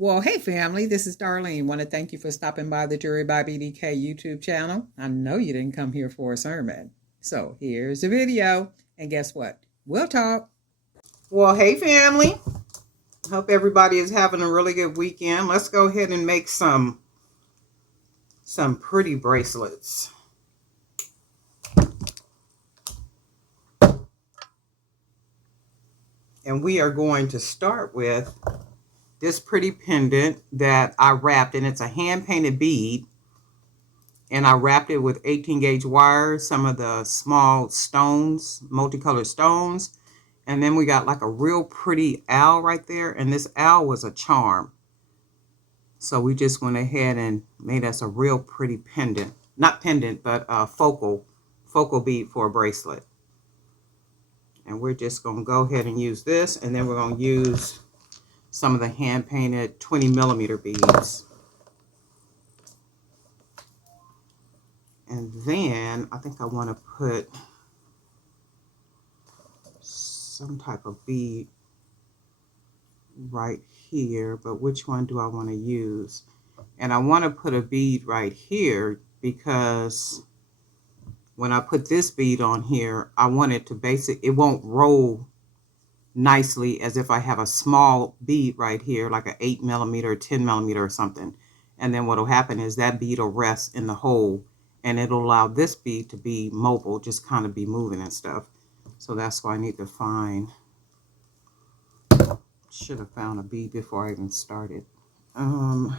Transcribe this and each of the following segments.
Well, hey family, this is Darlene. Want to thank you for stopping by the Jury by BDK YouTube channel. I know you didn't come here for a sermon. So here's the video. And guess what? We'll talk. Well, hey family. Hope everybody is having a really good weekend. Let's go ahead and make some pretty bracelets. And we are going to start with this pretty pendant that I wrapped, and it's a hand-painted bead. And I wrapped it with 18 gauge wire, some of the small stones, multicolored stones. And then we got like a real pretty owl right there. And this owl was a charm. So we just went ahead and made us a real pretty pendant. Not pendant, but a focal bead for a bracelet. And we're just going to go ahead and use this. And then we're going to use some of the hand-painted 20 millimeter beads. And then I think I want to put some type of bead right here, but which one do I want to use? And I want to put a bead right here because when I put this bead on here, I want it to it won't roll nicely as if I have a small bead right here, like an 8 millimeter, 10 millimeter or something. And then what will happen is that bead will rest in the hole and it'll allow this bead to be mobile, just kind of be moving and stuff. So that's why I need to find, should have found a bead before I even started. And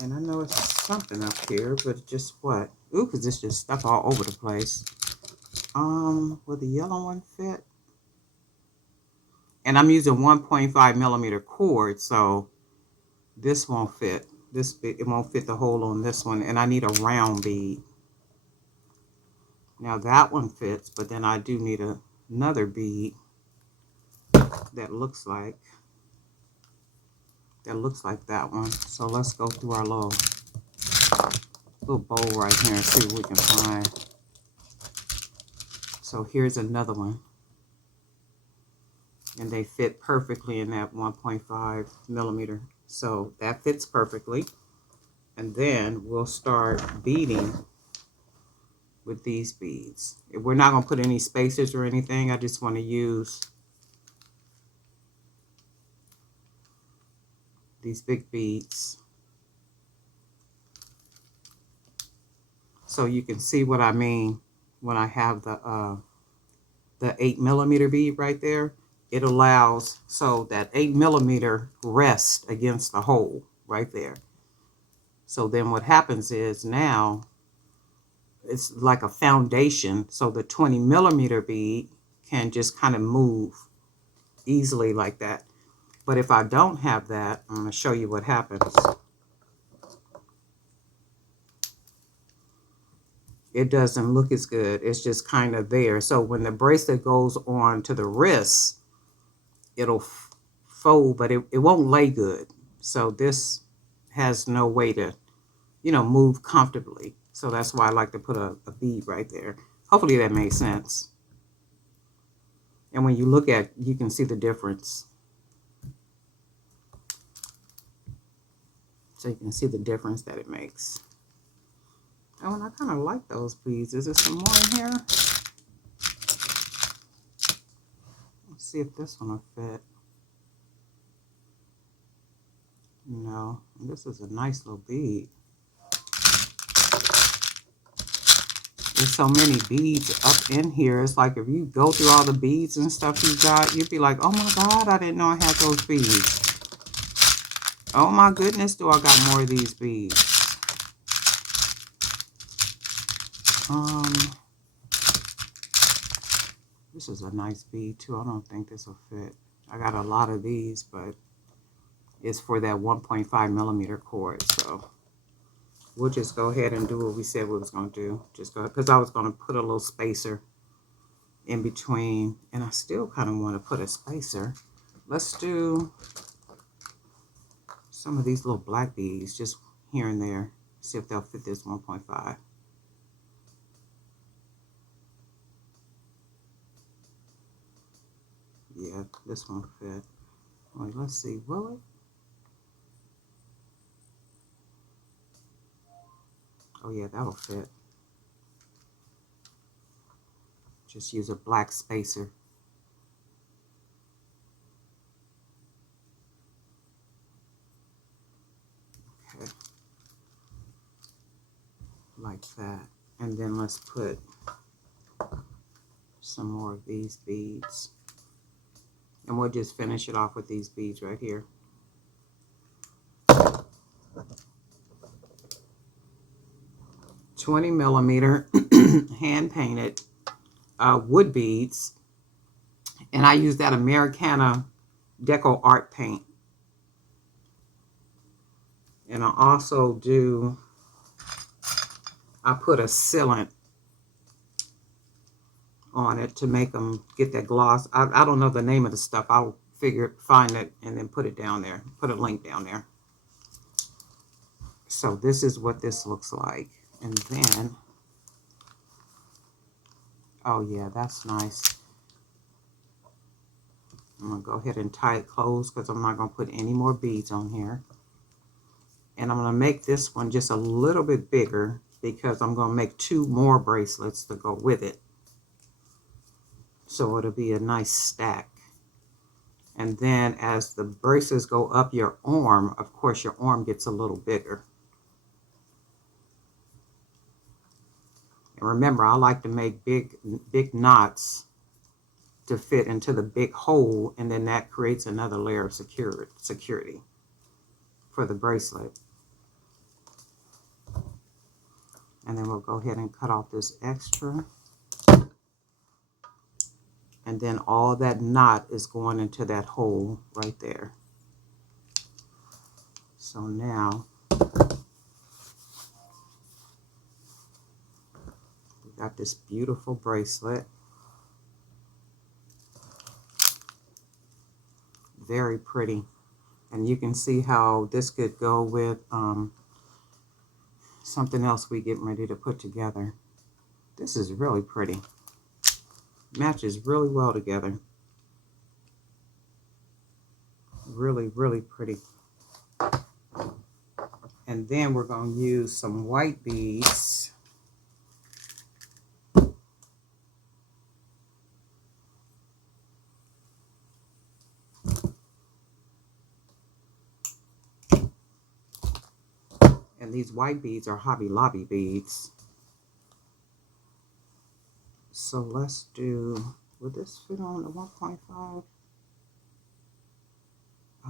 I know it's something up here, but just what? Ooh, because it's just stuff all over the place. Will the yellow one fit? And I'm using 1.5 millimeter cord, so this won't fit. It won't fit the hole on this one, and I need a round bead. Now that one fits, but then I do need another bead that looks like that one. So let's go through our little bowl right here and see what we can find. So here's another one. And they fit perfectly in that 1.5 millimeter. So that fits perfectly. And then we'll start beading with these beads. We're not going to put any spacers or anything. I just want to use these big beads so you can see what I mean when I have the 8 millimeter bead right there. It allows so that 8 millimeter rests against the hole right there. So then what happens is now it's like a foundation, so the 20 millimeter bead can just kind of move easily like that. But if I don't have that, I'm going to show you what happens. It doesn't look as good. It's just kind of there. So when the bracelet goes on to the wrist, it'll fold, but it won't lay good. So this has no way to, move comfortably. So that's why I like to put a bead right there. Hopefully that made sense. And when you look at, you can see the difference. So you can see the difference that it makes. Oh, and I kind of like those beads. Is there some more in here? Let's see if this one will fit. No, this is a nice little bead. There's so many beads up in here. It's like if you go through all the beads and stuff you got, you'd be like, oh my God, I didn't know I had those beads. Oh my goodness, do I got more of these beads. This is a nice bead too. I don't think this will fit. I got a lot of these, but it's for that 1.5 millimeter cord. So we'll just go ahead and do what we said we was going to do. Just go, because I was going to put a little spacer in between, and I still kind of want to put a spacer. Let's do some of these little black beads just here and there. See if they'll fit this 1.5. Yeah, this won't fit. Wait, let's see, will it? Oh yeah, that'll fit. Just use a black spacer. Okay. Like that. And then let's put some more of these beads. And we'll just finish it off with these beads right here. $20mm hand painted wood beads. And I use that Americana Deco Art paint. And I also do, I put a sealant on it to make them get that gloss. I don't know the name of the stuff. I'll find it and then put it down there. Put a link down there. So this is what this looks like. And then, oh yeah, that's nice. I'm going to go ahead and tie it closed because I'm not going to put any more beads on here. And I'm going to make this one just a little bit bigger because I'm going to make 2 more bracelets to go with it. So it'll be a nice stack. And then as the bracelets go up your arm, of course your arm gets a little bigger. And remember, I like to make big knots to fit into the big hole, and then that creates another layer of security for the bracelet. And then we'll go ahead and cut off this extra. And then all that knot is going into that hole right there. So now we got this beautiful bracelet. Very pretty. And you can see how this could go with something else we getting ready to put together. This is really pretty. Matches really well together. Really, really pretty. And then we're going to use some white beads. And these white beads are Hobby Lobby beads. So let's do, would this fit on the 1.5? Oh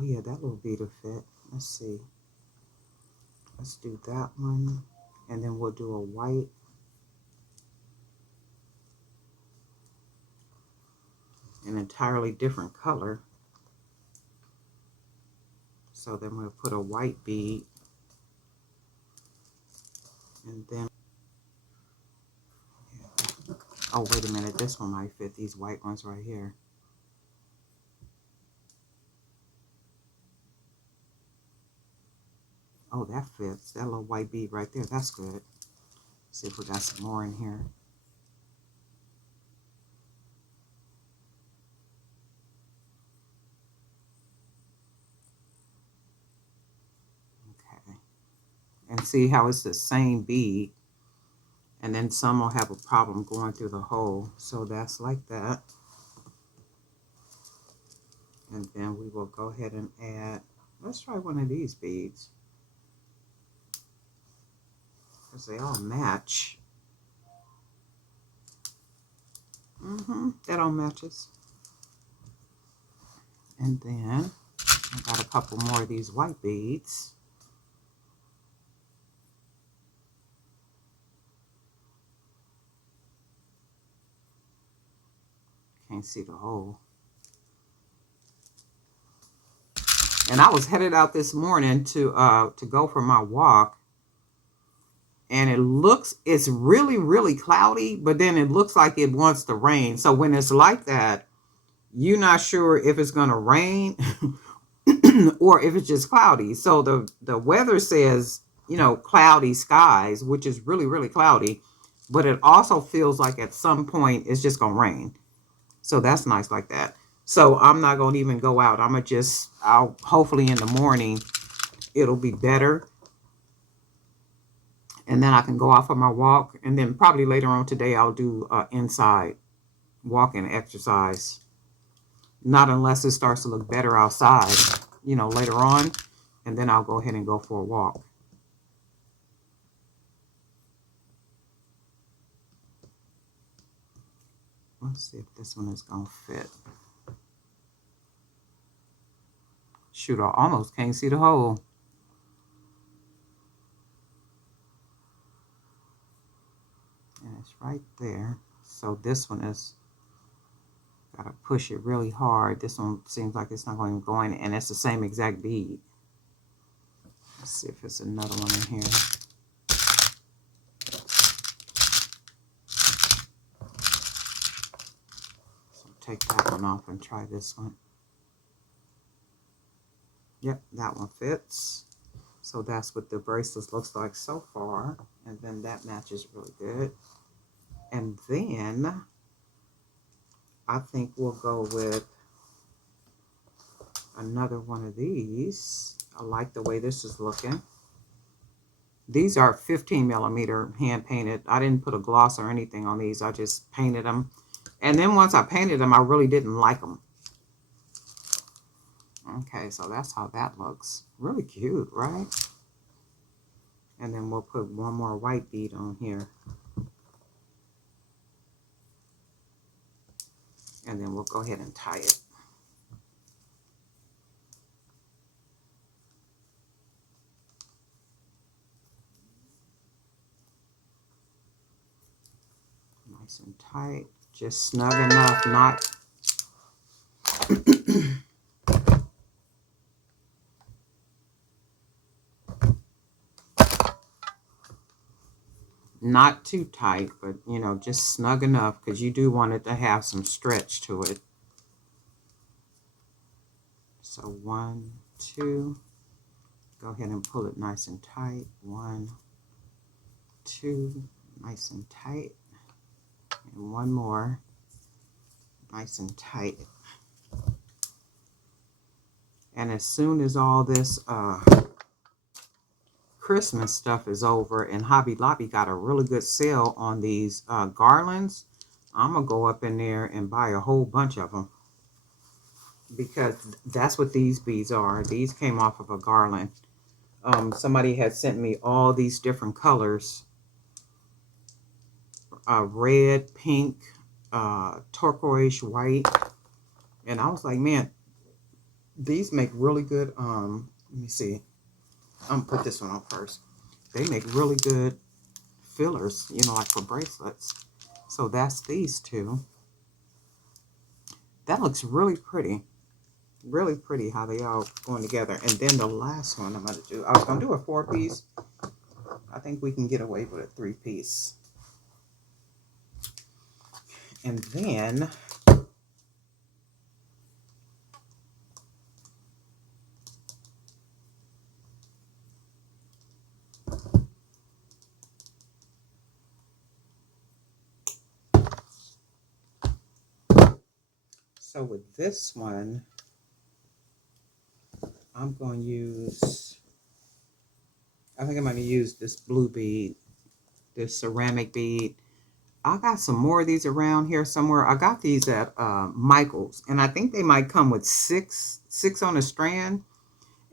yeah, that little bead will fit. Let's see. Let's do that one. And then we'll do a white. An entirely different color. So then we'll put a white bead. And then, oh, wait a minute. This one might fit these white ones right here. Oh, that fits. That little white bead right there. That's good. Let's see if we got some more in here. Okay. And see how it's the same bead. And then some will have a problem going through the hole. So that's like that. And then we will go ahead and add, let's try one of these beads. Because they all match. That all matches. And then I got a couple more of these white beads. Can't see the hole. And I was headed out this morning to go for my walk. And it's really, really cloudy, but then it looks like it wants to rain. So when it's like that, you're not sure if it's going to rain or if it's just cloudy. So the weather says, you know, cloudy skies, which is really, really cloudy. But it also feels like at some point it's just going to rain. So that's nice like that. So I'm not going to even go out. I'll hopefully in the morning, it'll be better. And then I can go out for my walk. And then probably later on today, I'll do inside walking exercise. Not unless it starts to look better outside, later on. And then I'll go ahead and go for a walk. Let's see if this one is going to fit. Shoot, I almost can't see the hole. And it's right there. So this one is, got to push it really hard. This one seems like it's not going to go in. And it's the same exact bead. Let's see if it's another one in here. So take that one off and try this one. Yep, that one fits. So that's what the bracelet looks like so far. And then that matches really good. And then I think we'll go with another one of these. I like the way this is looking. These are 15 millimeter hand painted. I didn't put a gloss or anything on these. I just painted them. And then once I painted them, I really didn't like them. Okay, so that's how that looks. Really cute, right? And then we'll put one more white bead on here. And then we'll go ahead and tie it. Nice and tight. Just snug enough, not too tight, but just snug enough, because you do want it to have some stretch to it. So 1, 2, go ahead and pull it nice and tight. 1, 2, nice and tight. And one more, nice and tight. And as soon as all this Christmas stuff is over and Hobby Lobby got a really good sale on these garlands, I'm going to go up in there and buy a whole bunch of them. Because that's what these beads are. These came off of a garland. Somebody had sent me all these different colors. Red, pink, turquoise, white. And I was like, man, these make really good, let me see. I'm going to put this one on first. They make really good fillers, like for bracelets. So that's these two. That looks really pretty. Really pretty how they all going together. And then the last one I'm going to do, I was going to do a 4-piece. I think we can get away with a 3-piece. And then so with this one, I'm going to use, I think I'm going to use this blue bead, this ceramic bead. I got some more of these around here somewhere. I got these at Michael's, and I think they might come with six on a strand.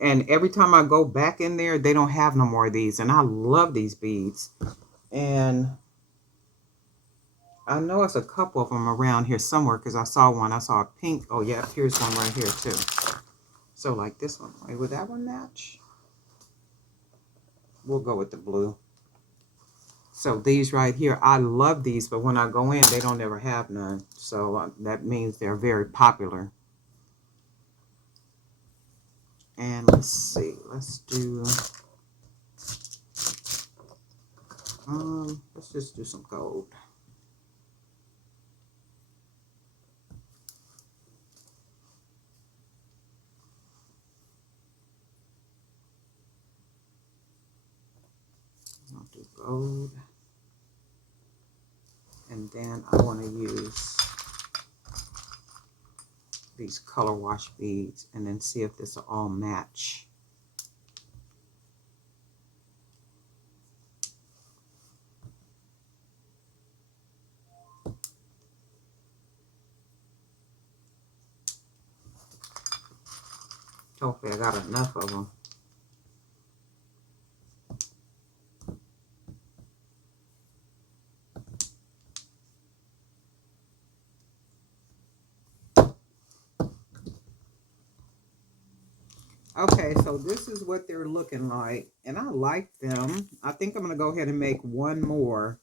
And every time I go back in there, they don't have no more of these. And I love these beads. And I know it's a couple of them around here somewhere because I saw one. I saw a pink. Oh, yeah, here's one right here, too. So, like this one. Wait, would that one match? We'll go with the blue. So, these right here, I love these. But when I go in, they don't ever have none. So, that means they're very popular. And let's see. Let's do... let's just do some gold. I'll do gold. And then I want to use these color wash beads and then see if this will all match. Hopefully I got enough of them. Okay, so this is what they're looking like, and I like them. I think I'm going to go ahead and make one more.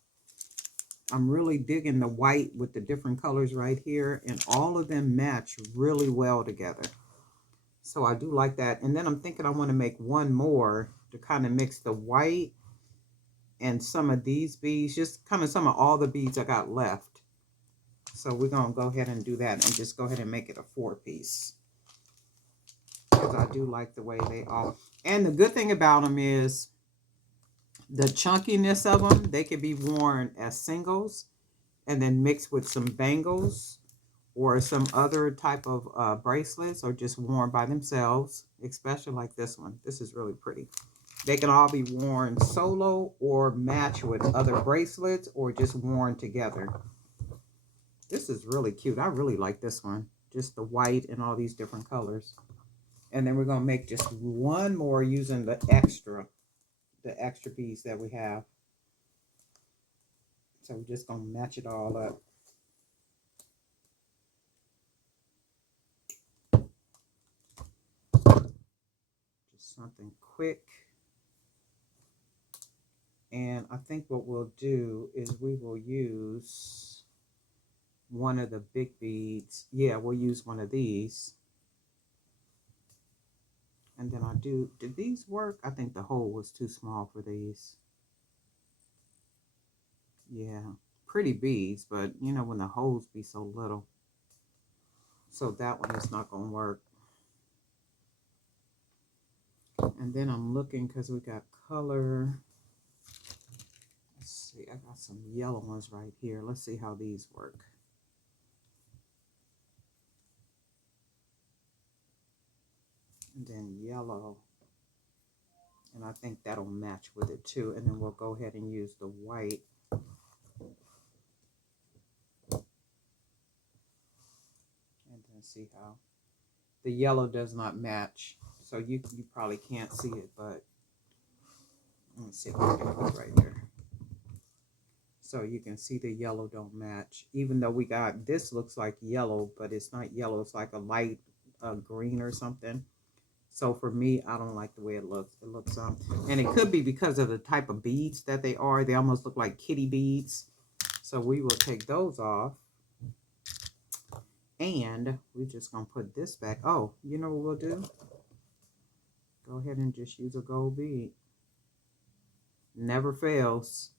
I'm really digging the white with the different colors right here, and all of them match really well together. So I do like that. And then I'm thinking I want to make one more to kind of mix the white and some of these beads, just kind of some of all the beads I got left. So we're going to go ahead and do that and just go ahead and make it a 4-piece. Because I do like the way they all. And the good thing about them is the chunkiness of them. They can be worn as singles and then mixed with some bangles or some other type of bracelets, or just worn by themselves, especially like this one. This is really pretty. They can all be worn solo or match with other bracelets or just worn together. This is really cute. I really like this one. Just the white and all these different colors. And then we're going to make just one more using the extra beads that we have. So we're just going to match it all up. Just something quick. And I think what we'll do is we will use one of the big beads. Yeah, we'll use one of these. And then did these work? I think the hole was too small for these. Yeah, pretty beads, but you know when the holes be so little. So that one is not going to work. And then I'm looking because we got color. Let's see, I got some yellow ones right here. Let's see how these work. And then yellow. And I think that'll match with it too. And then we'll go ahead and use the white. And then see how the yellow does not match. So you probably can't see it, but let me see if I can put it right there. So you can see the yellow don't match. Even though we got, this looks like yellow, but it's not yellow. It's like a light green or something. So for me, I don't like the way it looks. It looks, and it could be because of the type of beads that they are. They almost look like kitty beads. So we will take those off. And we're just going to put this back. Oh, you know what we'll do? Go ahead and just use a gold bead. Never fails.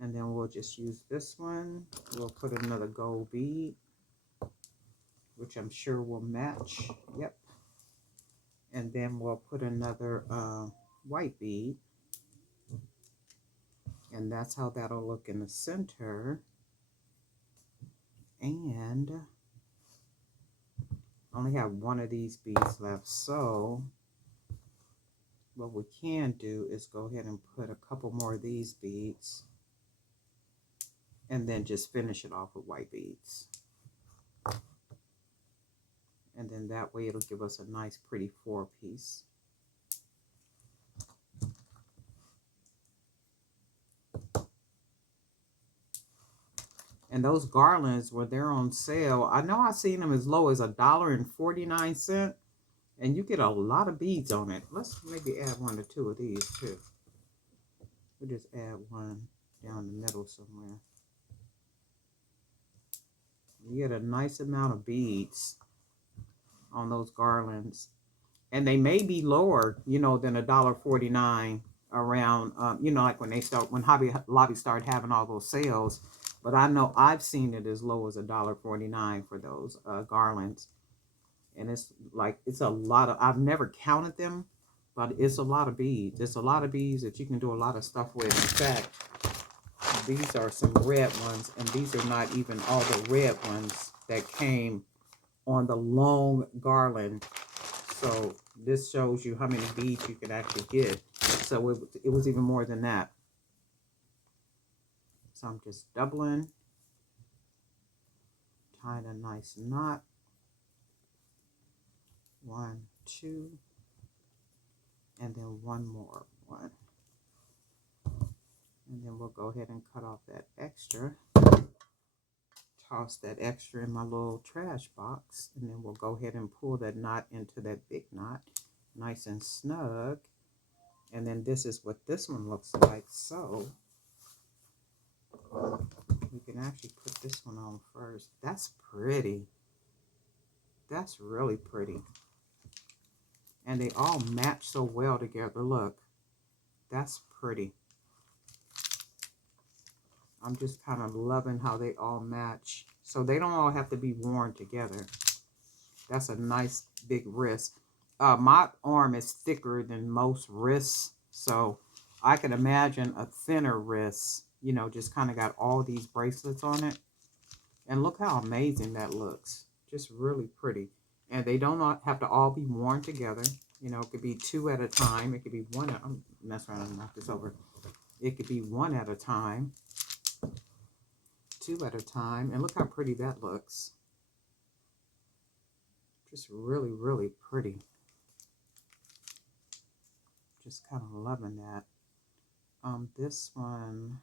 And then we'll just use this one. We'll put another gold bead, which I'm sure will match. Yep. And then we'll put another white bead. And that's how that'll look in the center. And I only have one of these beads left. So what we can do is go ahead and put a couple more of these beads. And then just finish it off with white beads. And then that way it'll give us a nice pretty 4-piece. And those garlands, when they're on sale, I know I've seen them as low as $1.49. And you get a lot of beads on it. Let's maybe add 1 or 2 of these too. We'll just add one down the middle somewhere. You get a nice amount of beads on those garlands, and they may be lower, you know, than $1.49 around, you know, like when Hobby Lobby started having all those sales. But I know I've seen it as low as $1.49 for those garlands, and it's a lot of. I've never counted them, but it's a lot of beads. It's a lot of beads that you can do a lot of stuff with. In fact, these are some red ones, and these are not even all the red ones that came on the long garland. So this shows you how many beads you can actually get. So it was even more than that. So I'm just doubling, tying a nice knot. 1, 2, and then one more. 1. And then we'll go ahead and cut off that extra. Toss that extra in my little trash box. And then we'll go ahead and pull that knot into that big knot. Nice and snug. And then this is what this one looks like. So we can actually put this one on first. That's pretty. That's really pretty. And they all match so well together. Look, that's pretty. I'm just kind of loving how they all match. So they don't all have to be worn together. That's a nice big wrist. My arm is thicker than most wrists. So I can imagine a thinner wrist, you know, just kind of got all these bracelets on it. And look how amazing that looks. Just really pretty. And they don't have to all be worn together. You know, it could be 2 at a time. It could be 1. I'm messing around and knock this over. It could be 1 at a time. 2 at a time. And look how pretty that looks. Just really, really pretty. Just kind of loving that. This one,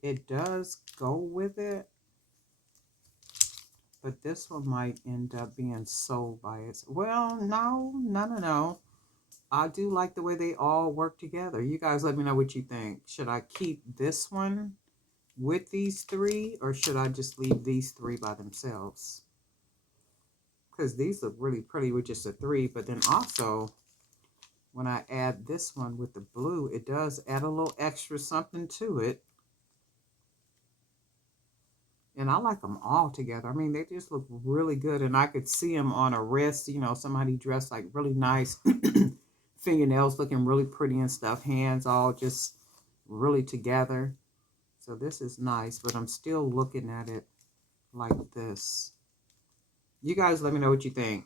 it does go with it. But this one might end up being sold by it. Well, no. I do like the way they all work together. You guys let me know what you think. Should I keep this one with these 3, or should I just leave these 3 by themselves? Because these look really pretty with just a 3. But then also, when I add this one with the blue, it does add a little extra something to it. And I like them all together. I mean, they just look really good. And I could see them on a wrist, you know, somebody dressed like really nice. Fingernails looking really pretty and stuff. Hands all just really together. So this is nice, but I'm still looking at it like this. You guys let me know what you think.